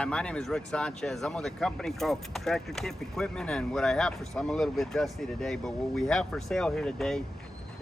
Hi, my name is Rick Sanchez. I'm with a company called Tractor Tip Equipment, and what I have for, I'm a little bit dusty today, but what we have for sale here today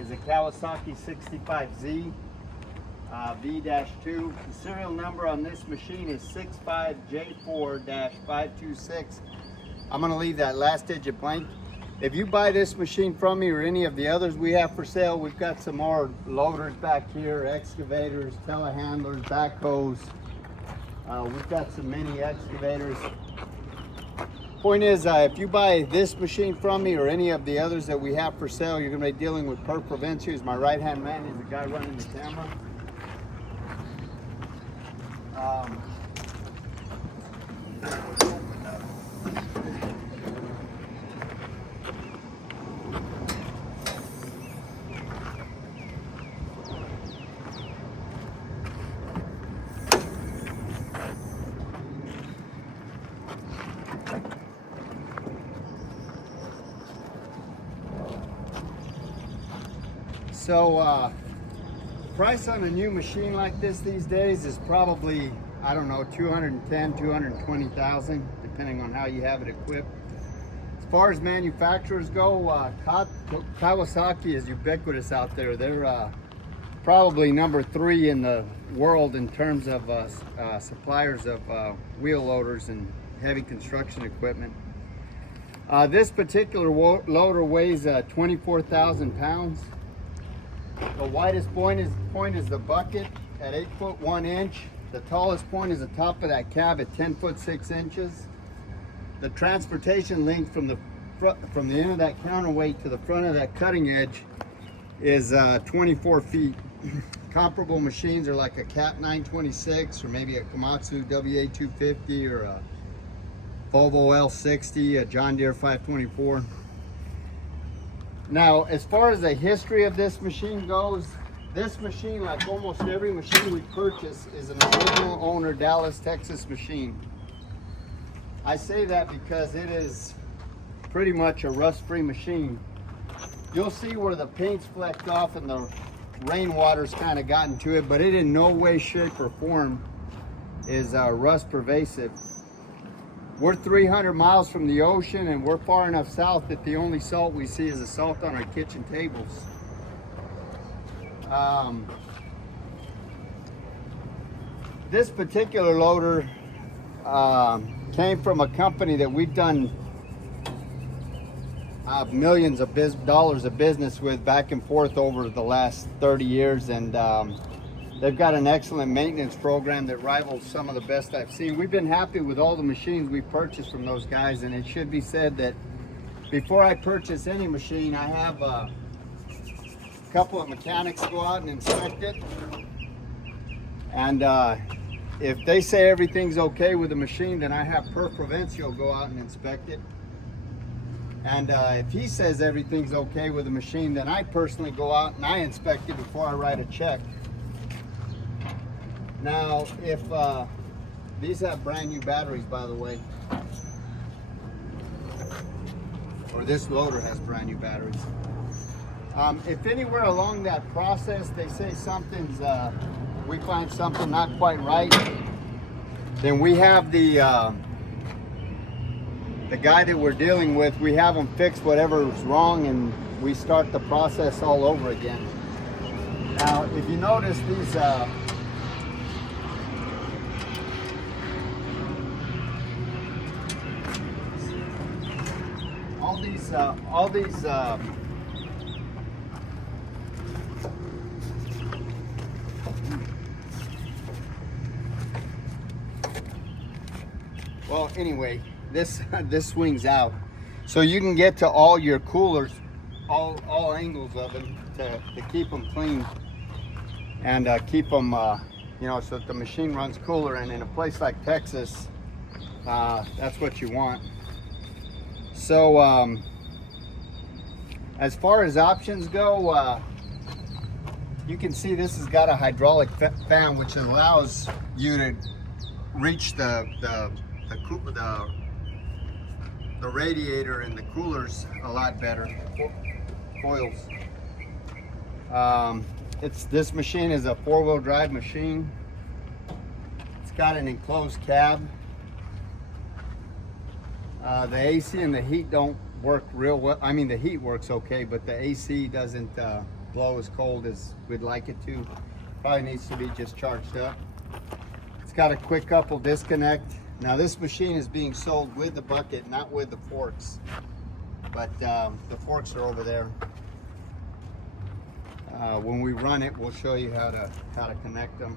is a Kawasaki 65Z V-2. The serial number on this machine is 65J4-526. I'm going to leave that last digit blank. If you buy this machine from me or any of the others we have for sale, we've got some more loaders back here, excavators, telehandlers, backhoes. We've got some mini excavators. Point is, if you buy this machine from me or any of the others that we have for sale, you're going to be dealing with Per Provencio. He's my right-hand man. He's the guy running the camera. So, price on a new machine like this these days is probably, I don't know, 210, 220,000, depending on how you have it equipped. As far as manufacturers go, Kawasaki is ubiquitous out there. They're probably number 3 in the world in terms of suppliers of wheel loaders and heavy construction equipment. This particular loader weighs 24,000 pounds. The widest point is the bucket at 8 foot 1 inch. The tallest point is the top of that cab at 10 foot 6 inches. The transportation length from the end of that counterweight to the front of that cutting edge is 24 feet. Comparable machines are like a Cat 926 or maybe a Komatsu WA250 or a Volvo L60, a John Deere 524. Now, as far as the history of this machine goes, this machine, like almost every machine we purchase, is an original owner Dallas, Texas machine. I say that because it is pretty much a rust-free machine. You'll see where the paint's flecked off and the rainwater's kind of gotten to it, but it in no way, shape, or form is rust pervasive. We're 300 miles from the ocean, and we're far enough south that the only salt we see is the salt on our kitchen tables. This particular loader came from a company that we've done millions of dollars of business with back and forth over the last 30 years, and they've got an excellent maintenance program that rivals some of the best I've seen. We've been happy with all the machines we purchased from those guys, and it should be said that before I purchase any machine, I have a couple of mechanics go out and inspect it. And if they say everything's okay with the machine, then I have Per Provencio go out and inspect it. And if he says everything's okay with the machine, then I personally go out and I inspect it before I write a check. Now, if these have brand new batteries, by the way, or this loader has brand new batteries. If anywhere along that process they say something's, we find something not quite right, then we have the guy that we're dealing with, we have him fix whatever's wrong, and we start the process all over again. Now, if you notice these well, anyway, this swings out, so you can get to all your coolers, all angles of them to keep them clean and keep them, so that the machine runs cooler. And in a place like Texas, that's what you want. So as far as options go, you can see this has got a hydraulic fan, which allows you to reach the radiator and the coolers a lot better. Coils. This machine is a 4-wheel drive machine. It's got an enclosed cab. The AC and the heat don't work real well. I mean, the heat works okay, but the AC doesn't blow as cold as we'd like it to. Probably needs to be just charged up. It's got a quick couple disconnect. Now this machine is being sold with the bucket, not with the forks. But the forks are over there. When we run it, we'll show you how to connect them.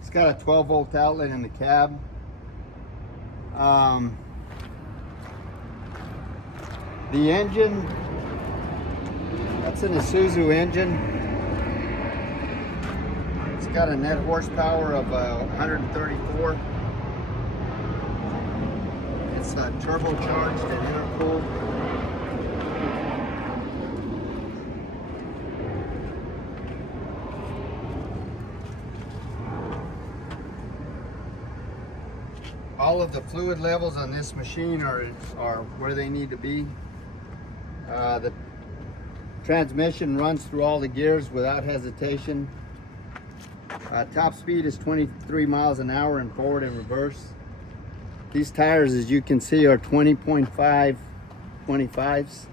It's got a 12-volt outlet in the cab. The engine, that's an Isuzu engine. It's got a net horsepower of 134. It's turbocharged and intercooled. All of the fluid levels on this machine are where they need to be. The transmission runs through all the gears without hesitation. Top speed is 23 miles an hour in forward and reverse. These tires, as you can see, are 20.5 25s.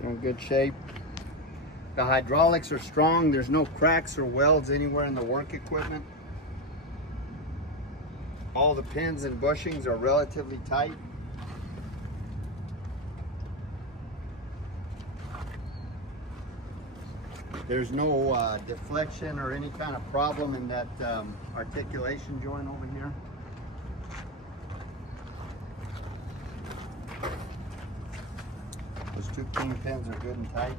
They're in good shape. The hydraulics are strong. There's no cracks or welds anywhere in the work equipment. All the pins and bushings are relatively tight. There's no deflection or any kind of problem in that articulation joint over here. Those two kingpins are good and tight.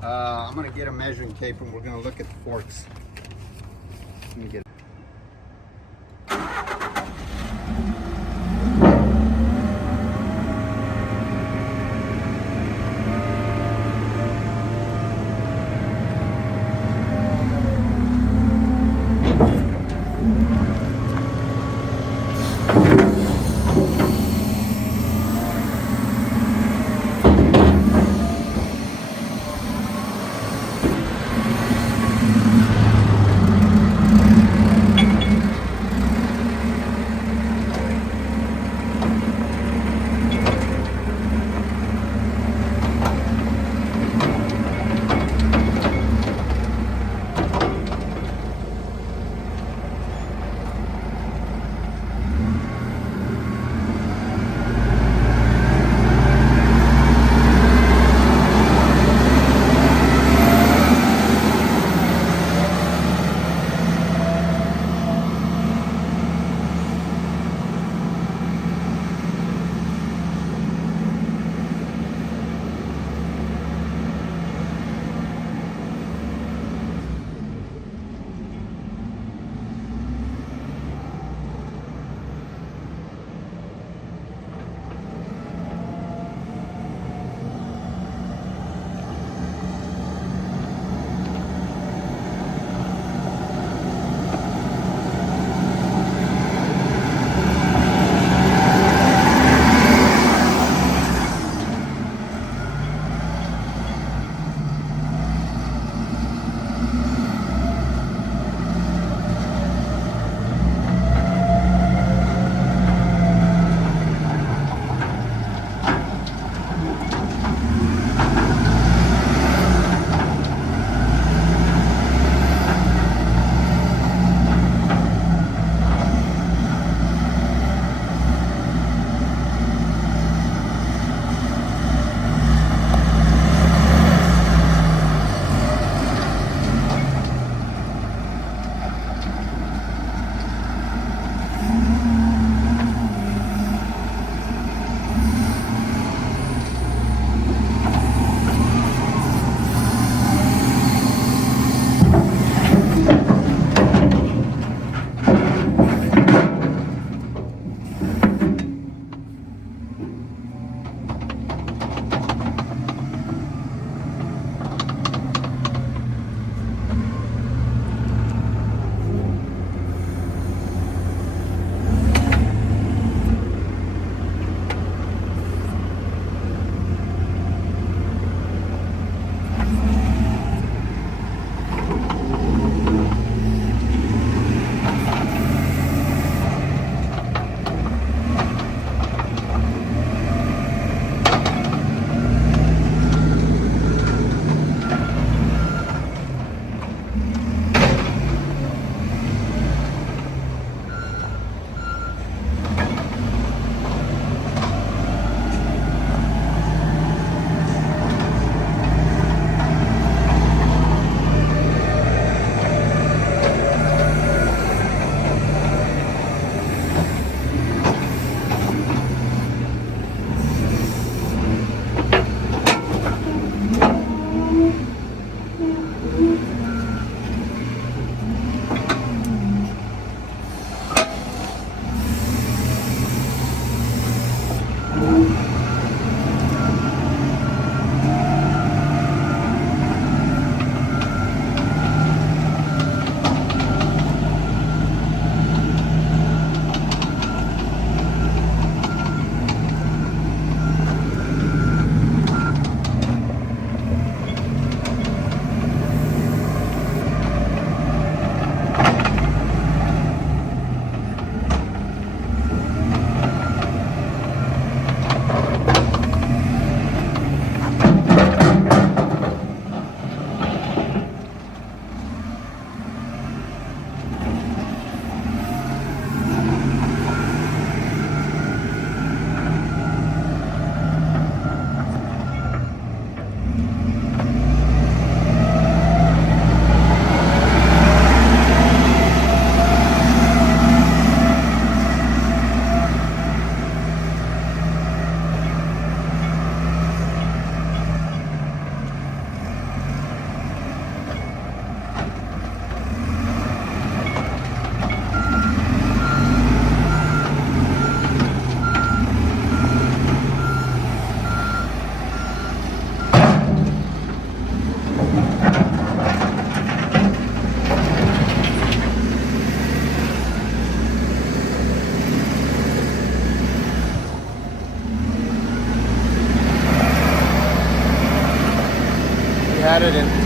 I'm going to get a measuring tape and we're going to look at the forks. Let me get it.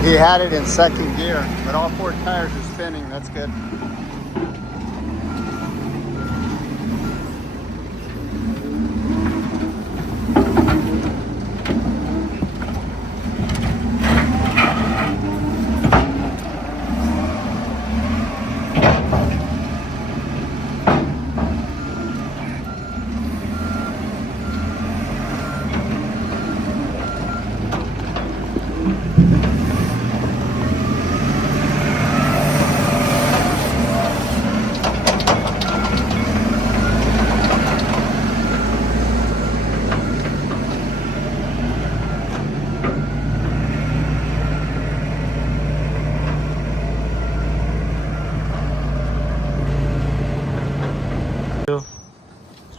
He had it in second gear, but all 4 tires are spinning. That's good.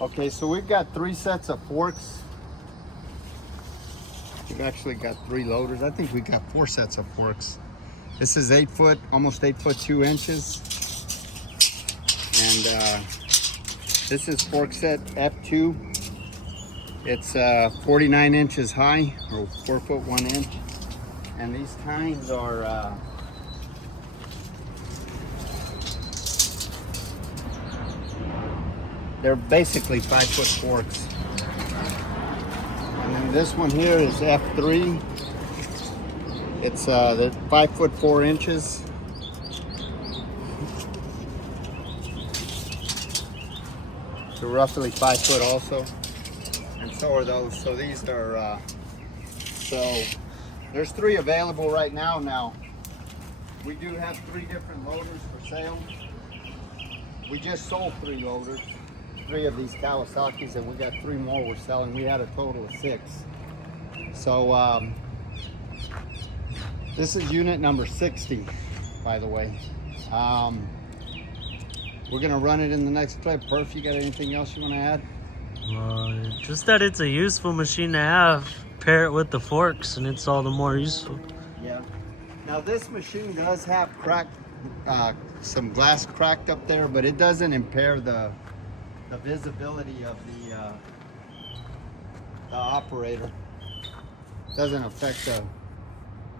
Okay, so we've got 3 sets of forks. We've actually got 3 loaders. I think we got 4 sets of forks. This is 8 foot, almost 8 foot 2 inches. And this is fork set F2. It's 49 inches high, or 4 foot 1 inch. And these tines are they're basically 5 foot forks. And then this one here is F3. It's the 5 foot 4 inches. So roughly 5 foot also. And so are those. So these are, so there's 3 available right now. Now, we do have 3 different loaders for sale. We just sold 3 loaders. 3 of these Kawasaki's, and we got 3 more we're selling. We had a total of 6. So this is unit number 60, by the way. We're gonna run it in the next clip. Perf, you got anything else you want to add? Just that it's a useful machine to have. Pair it with the forks and it's all the more useful. Yeah. Now this machine does have some glass cracked up there, but it doesn't impair the visibility of the operator. It doesn't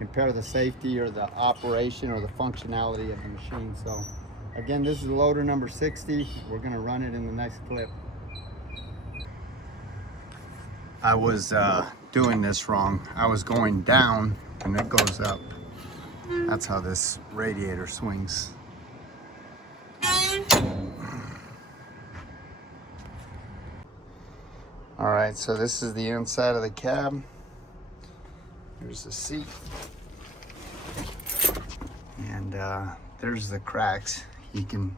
impair the safety or the operation or the functionality of the machine. So again, this is loader number 60. We're gonna run it in the next clip. I was doing this wrong. I was going down and it goes up. That's how this radiator swings. All right, so this is the inside of the cab. Here's the seat. And there's the cracks. You can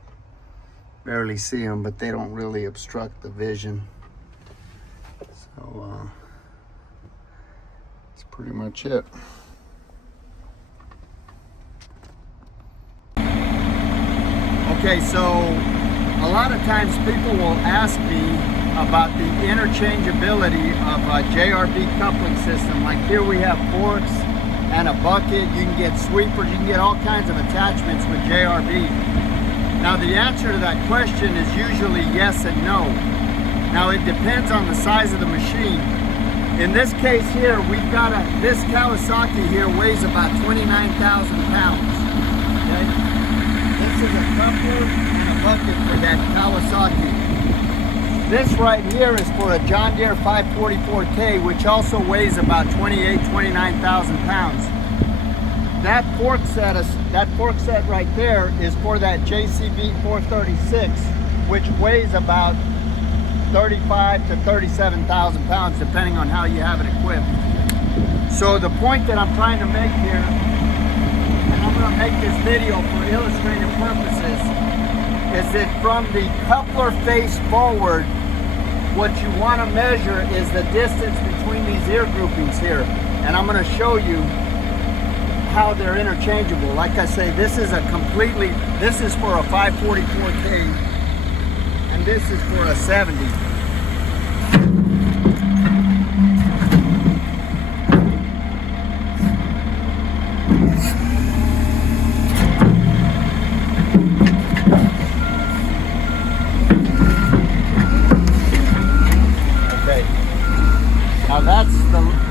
barely see them, but they don't really obstruct the vision. So that's pretty much it. Okay, so a lot of times people will ask me, about the interchangeability of a JRB coupling system. Like here we have forks and a bucket. You can get sweepers, you can get all kinds of attachments with JRB. Now the answer to that question is usually yes and no. Now it depends on the size of the machine. In this case here, we've got this Kawasaki here weighs about 29,000 pounds. Okay? This is a coupler and a bucket for that Kawasaki. This right here is for a John Deere 544K, which also weighs about 29,000 pounds. That fork set right there is for that JCB 436, which weighs about 35 to 37,000 pounds, depending on how you have it equipped. So the point that I'm trying to make here, and I'm going to make this video for illustrative purposes, is that from the coupler face forward, what you want to measure is the distance between these ear groupings here. And I'm going to show you how they're interchangeable. Like I say, this is for a 544K, and this is for a 70.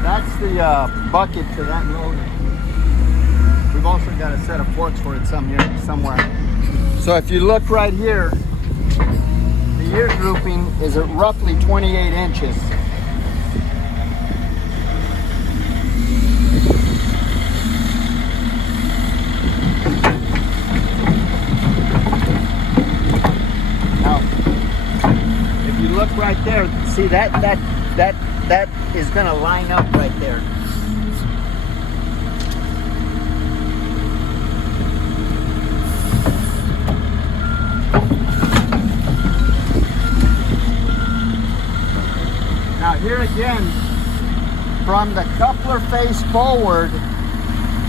That's the bucket to that loader. We've also got a set of forks for it somewhere. So if you look right here, the ear grouping is at roughly 28 inches. Now, if you look right there, see that is going to line up right there. Now here again, from the coupler face forward,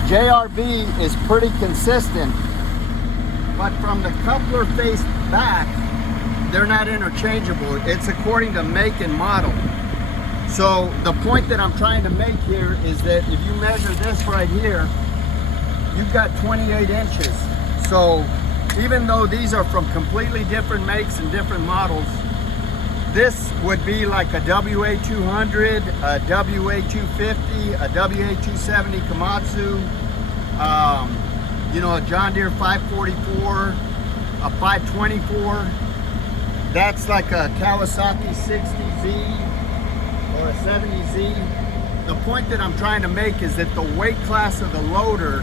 JRB is pretty consistent, but from the coupler face back, they're not interchangeable. It's according to make and model. So the point that I'm trying to make here is that if you measure this right here, you've got 28 inches. So even though these are from completely different makes and different models, this would be like a WA200, a WA250, a WA270 Komatsu, you know, a John Deere 544, a 524. That's like a Kawasaki 60Z. Or a 70Z. The point that I'm trying to make is that the weight class of the loader,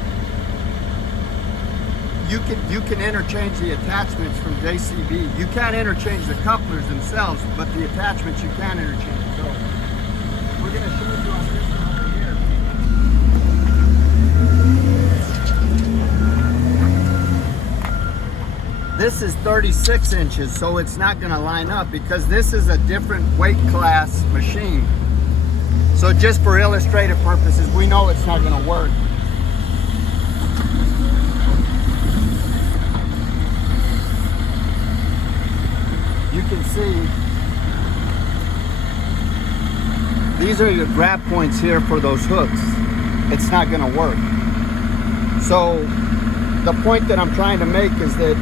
you can interchange the attachments from JCB. You can't interchange the couplers themselves, but the attachments you can interchange. So we're going to show you on this one over here. This is 36 inches, so it's not going to line up because this is a different weight class machine. So just for illustrative purposes, we know it's not going to work. You can see these are your grab points here for those hooks. It's not going to work. So the point that I'm trying to make is that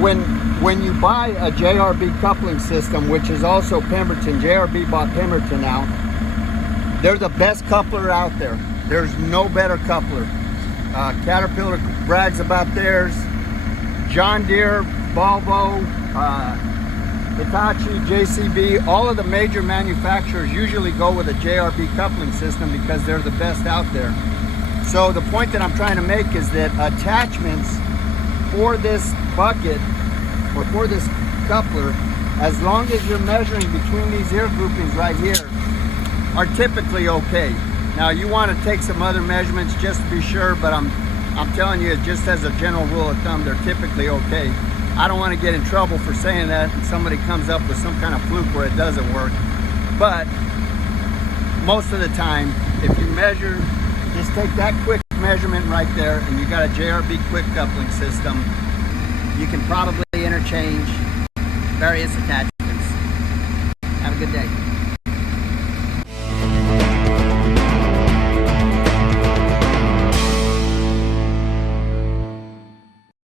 when you buy a JRB coupling system, which is also Pemberton, JRB bought Pemberton out, they're the best coupler out there. There's no better coupler. Caterpillar brags about theirs. John Deere, Volvo, Hitachi, JCB, all of the major manufacturers usually go with a JRB coupling system because they're the best out there. So the point that I'm trying to make is that attachments for this bucket or for this coupler, as long as you're measuring between these ear groupings right here, are typically okay. Now you want to take some other measurements just to be sure, but I'm telling you, just as a general rule of thumb, they're typically okay. I don't want to get in trouble for saying that and somebody comes up with some kind of fluke where it doesn't work. But most of the time, if you measure, just take that quick measurement right there and you got a JRB quick coupling system. You can probably interchange various attachments. good day.